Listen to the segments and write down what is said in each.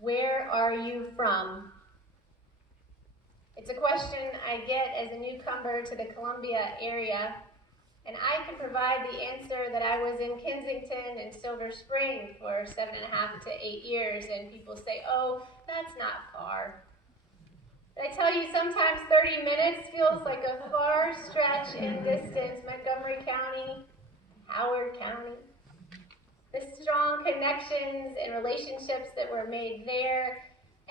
Where are you from? It's a question I get as a newcomer to the Columbia area, and I can provide the answer that I was in Kensington and Silver Spring for 7.5 to 8 years, and people say, oh, that's not far. But I tell you, sometimes 30 minutes feels like a far stretch in distance. Montgomery County, Howard County. The strong connections and relationships that were made there,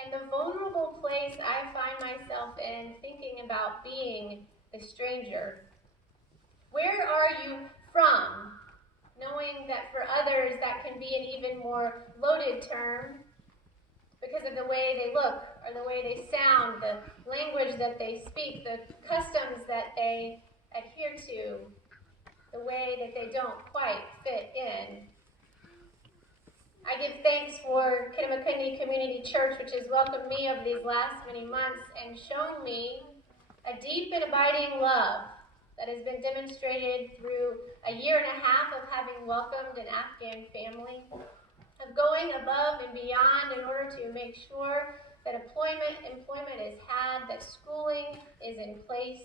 and the vulnerable place I find myself in thinking about being the stranger. Where are you from? Knowing that for others that can be an even more loaded term because of the way they look or the way they sound, the language that they speak, the customs that they adhere to, the way that they don't quite fit in. I give thanks for Matheny Community Church, which has welcomed me over these last many months and shown me a deep and abiding love that has been demonstrated through a 1.5 years of having welcomed an Afghan family, of going above and beyond in order to make sure that employment is had, that schooling is in place,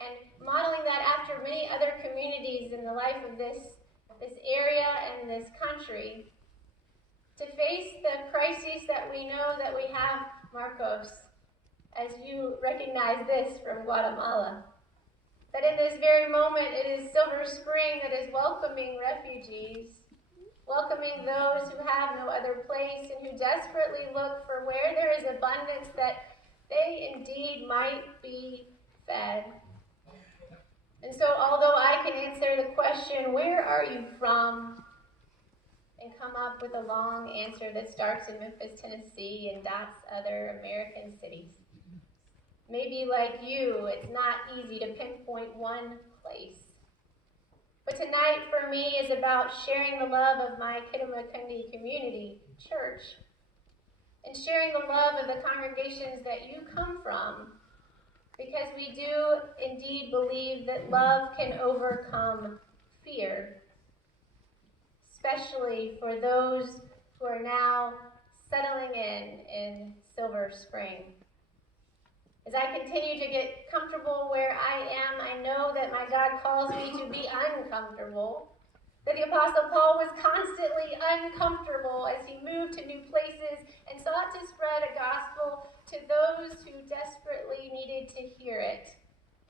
and modeling that after many other communities in the life of this area and this country, to face the crises that we know that we have, Marcos, as you recognize this from Guatemala, that in this very moment it is Silver Spring that is welcoming refugees, welcoming those who have no other place and who desperately look for where there is abundance that they indeed might be fed. And so although I can answer the question, where are you from? And come up with a long answer that starts in Memphis, Tennessee and dots other American cities. Maybe like you, it's not easy to pinpoint one place. But tonight for me is about sharing the love of my Kidamakundi Community Church and sharing the love of the congregations that you come from, because we do indeed believe that love can overcome fear, especially for those who are now settling in Silver Spring. As I continue to get comfortable where I am, I know that my God calls me to be uncomfortable, that the Apostle Paul was constantly uncomfortable as he moved to new places and sought to spread a gospel to those who desperately needed to hear it.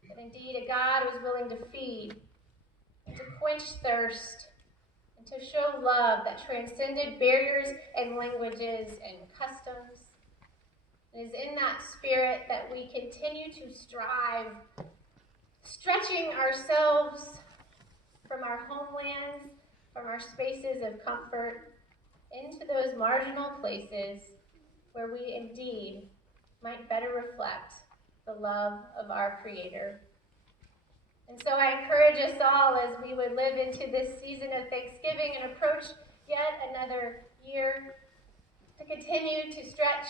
That indeed a God was willing to feed and to quench thirst and to show love that transcended barriers and languages and customs. It is in that spirit that we continue to strive, stretching ourselves from our homelands, from our spaces of comfort, into those marginal places where we indeed might better reflect the love of our Creator. And so I encourage us all as we would live into this season of Thanksgiving and approach yet another year to continue to stretch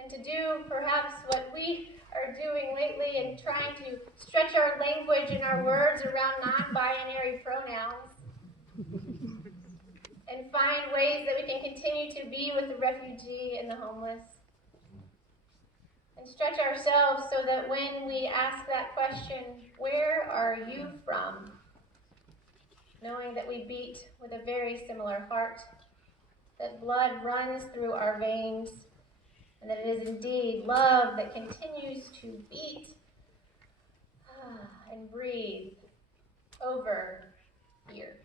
and to do perhaps what we are doing lately and trying to stretch our language and our words around non-binary pronouns and find ways that we can continue to be with the refugee and the homeless. And stretch ourselves so that when we ask that question, where are you from? Knowing that we beat with a very similar heart, that blood runs through our veins, and that it is indeed love that continues to beat and breathe over here.